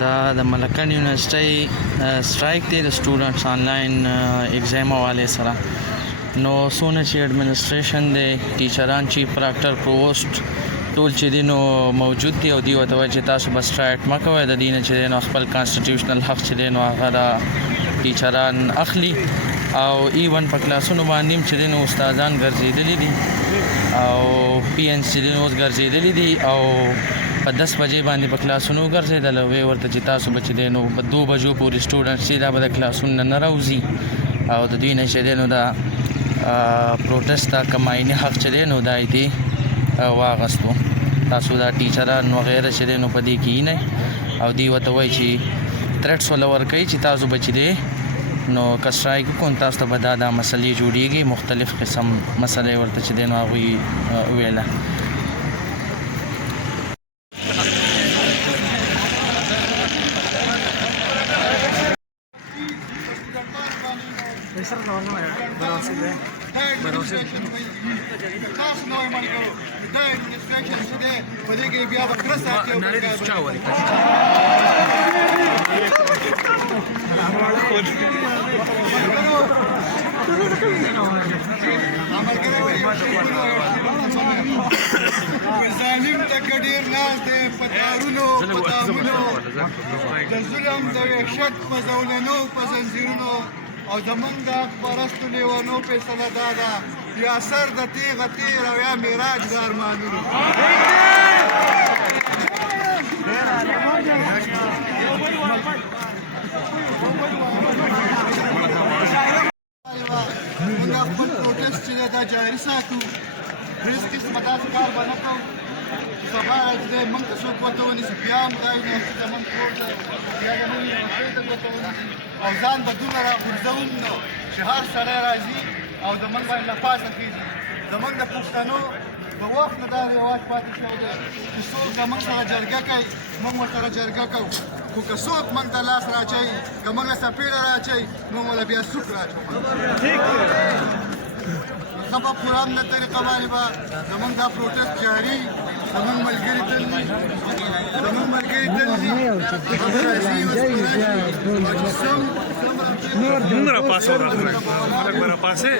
دا د ملکن یونیورسټۍ سټرایک دی د سټوډنټس آنلاین ایگزام حوالې سره. نو څونه چې ایډمنسټریشن دی، ټیچران، چیف پراکټر، پرووسټ ټول چې دي نو موجود دي او دوی ورته وایي چې تاسو به سټرایک مه کوئ، د دې نه چې دی نو خپل کانسټیټیوشنل حق چې دی نو هغه د ټیچران اخلي. او ایون په کلاسونو باندې هم چې دی نو استادان ګرځېدلي دي او پي ان چې دی نو اوس ګرځېدلي دي او په 10 بجې باندې په کلاسونو ګرځېدل. وی ورته چې تاسو به چې دی نو په 2 بجو پورې سټوډنټس چې دا به د کلاسونو نه راوځي او د دوی نه چې دی نو دا پروټیسټ دا کوم آیني حق چې دی نو دا یې دې واغستو. تاسو دا ټیچران وغیره چې دی نو په دې کې نه او دوی ورته وایي چې تھریټس ولا ورکوي چې تاسو به چې دی نو که سټرایک وکړو تاسو ته به دا مسلې جوړېږي. مختلف قسم مسلې ورته چې دی نو هغوی ویله. ظالم تک ډیر ناز دی په دارونو په دامونو د ظلم د وحشت په زولنو په زنځیرونو او زمونږ د حق پرستو لیونو فیصله دا ده یا سر د تیغه تیر او یا معراج د ارمانونو. موږ خپل پروټیسټ چې دی دا جاري ساتو. هېڅ قسمه داسې کار به نه کوو چې سبا چې دی موږ ته څوک ګوته ونیسي، بیا هم دا یونیورسټي زموږ کور دی، بیا زموږ یونیورسټۍ ته ګوته ونیسي او ځان به دومره راغورځوم نو چې هر سړی راځي او زموږ باندې له پاسه خېږي. زموږ د پښتنو په وخت نه دا رواج پاتې شوی دی چې څوک زموږ سره جرګه کوي موږ ورسره جرګه کوو، خو که څوک موږ ته لاس راچوي، که موږ له څپېړه راچوي موږ له بیا سوک راچوو. ښه په پوره امنه طریقه باندې به زموږ دا پروټیسټ جاري. زموږ ملګري تل دي، زموږ ملګري تل دي مونږ راپاسو راغلی خلک به راپاسې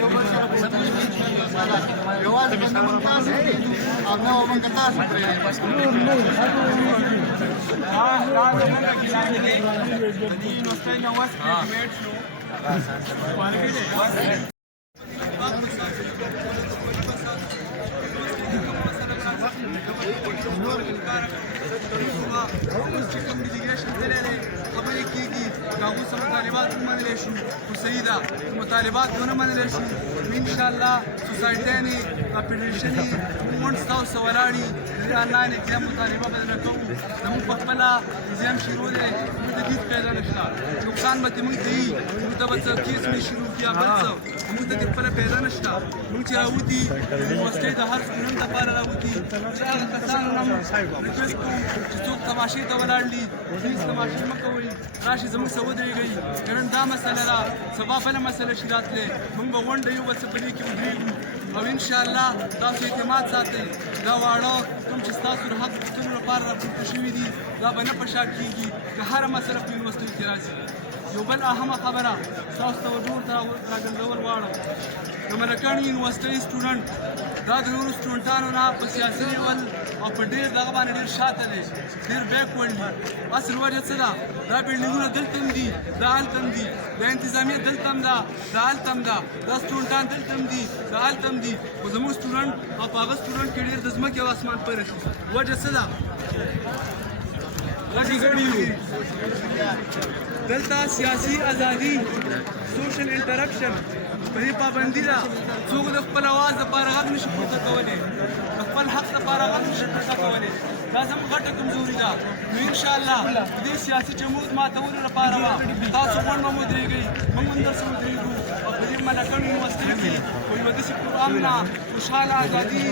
یوازې به نه موږ تاسې کېږو او نه به موږ تاسې پرېږدو. خبرې کېږي د هغو سره مطالبات ومنلی شو، خو صحیح ده مطالبات ونه منلی شو. انشاءالله سوسایټیانې فیډریشنې غونډ ستاسو سره ولاړې د آنلاین اګزام مطالبه به درنه کوو. زموږ په خپله اګزام شروع دی، موږ ته هېڅ فایده نشته، نقصان به دې موږ ته وي، موږ ته به څه کیس مې شروع کړي یا بل څه، موږ ته دې خپله فایده نشته. موږ چې راوځي یونیورسټۍ د هر سټوډنټ لپاره راوځي چې هغه کسانو نه ریکویسټ کوم چې څوک تماشې ته ولاړ دي پلیز تماشې مه کوئ، راشئ زموږ سره ودرېږئ. نن دا مسله ده، سبا بله مسله شي راتلی، موږ به غونډه یو بل څه په دې کې ودرېږو او انشاءالله تاسو اعتماد ساتئ. دا واړه کوم چې ستاسو د حق غوښتلو لپاره راپورته شوي دي دا به نه په شا کېږي که هره مسله په یونیورسټیو کې راځي. یو بل اهمه خبره تاسو ته ډور ته راګرځول غواړم، د ملکن یونیورسټۍ سټوډنټ دا د نورو سټوډنټانو نه په سیاسي لیول او په ډېر دغه باندې ډېر شاته دی، ډېر بیکورډ دي. اصل وجه څه ده؟ دا بلډینګونه دلته هم دي، دا هلته هم دي، دا انتظامیه دلته هم ده، دا هلته هم ده، دا سټوډنټان دلته هم دي، دا هلته هم دي، خو زموږ سټوډنټ او په هغه سټوډنټ کې ډېر د ځمکې او اسمان فرق دي. وجه څه ده؟ وجه ګډ یو دلته سیاسي ازادي، سوشل انټرپشن په دې پابندي ده. څوک د خپل اواز لپاره غږ نشي پورته کولی، د خپل حق لپاره غږ نشي پورته کولی. دا زموږ غټه کمزوري ده. نو انشاءالله د دې سیاسي جمهور ماتولو لپاره به تاسو غونډ به ودرېږئ، موږ هم درسره ودرېږو او په دې ملکن یونیورسټۍ کې په یوه داسې پرامنه خوشحاله ازادي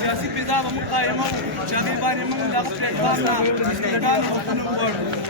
سیاسي فضا به موږ قایموو چې هغې باندې موږ د هغه پلیټفارم نه د سترګانو حقونه وغواړو.